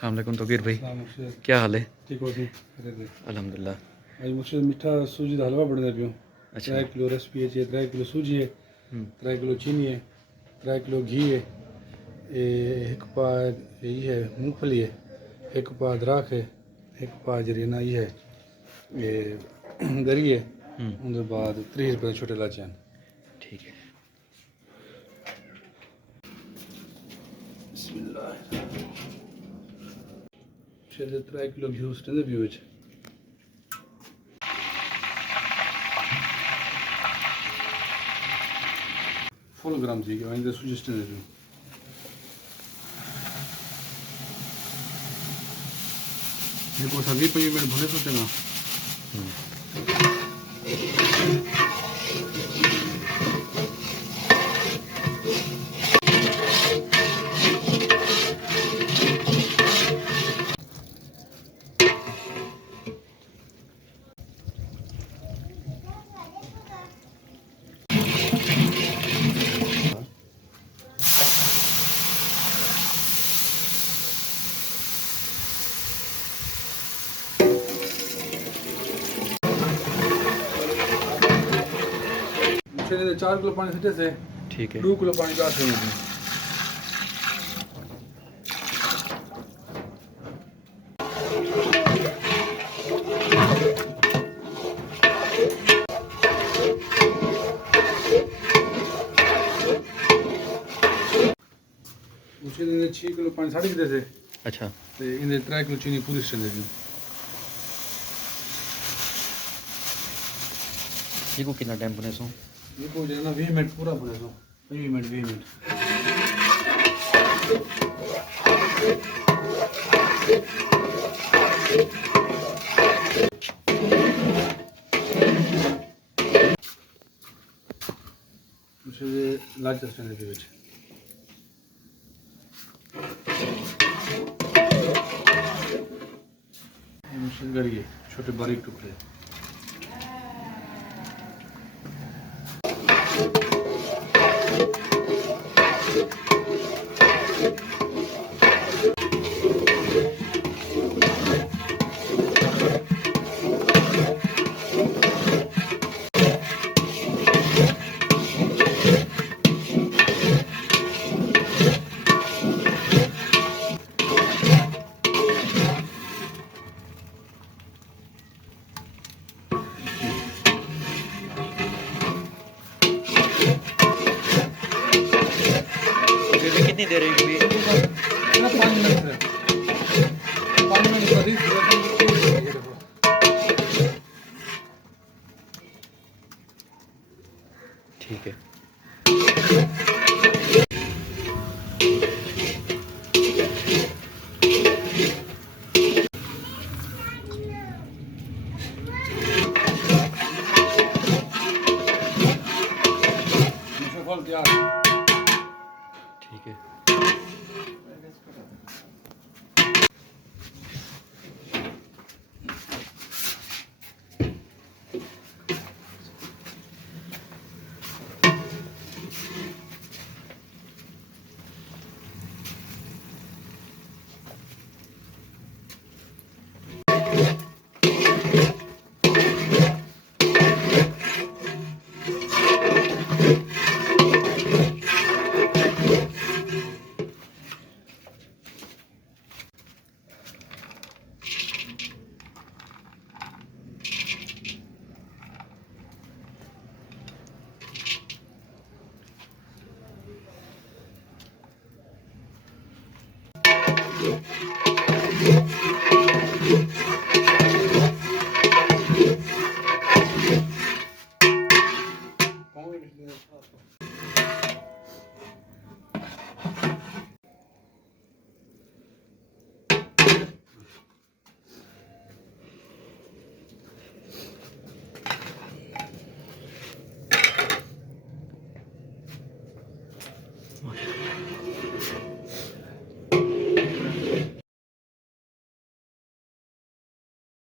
अस्सलाम वालेकुम तौकीर भाई, मुझे क्या हाल है? ठीक हो सी अल्हम्दुलिल्लाह। आज मुझे मीठा सूजी का हलवा बनना पियो। अच्छा। 3 किलो रेसिपी है, 3 किलो सूजी है, हम्म, 3 किलो चीनी है, 3 किलो घी है, एक पा यही है मूंगफली है, एक पा अदरक है, एक पा जरीना ये है ये गरी है, उनके बाद 30 रुपये छोटे इलायची हैं। ठीक है। बिस्मिल्लाह। 3 किलो घी उसने पियो है। फुल ग्राम थी कि वहीं सूजी स्टैंड पियो। ये को सभी पे मैं भुने सोचेगा। मुझे 4 किलो पानी सीटे से ठीक है। 2 किलो पानी का से मुझे 6 किलो पानी साढ़े सीटे से। अच्छा। तो इन्हें 3 किलो चीनी पूरी स्टैंड दी। ये को कितना टाइम बने सो? ये को जो है ना 20 मिनट पूरा बने सो 20 मिनट 20 मिनट। मुझे लाल चटनी दे दीजिए। मुझे करिए छोटे बारीक टुकड़े। कितनी देर है? 5 मिनट है। 5 मिनट करी ठीक है। मुझे फल तैयार है। ठीक है।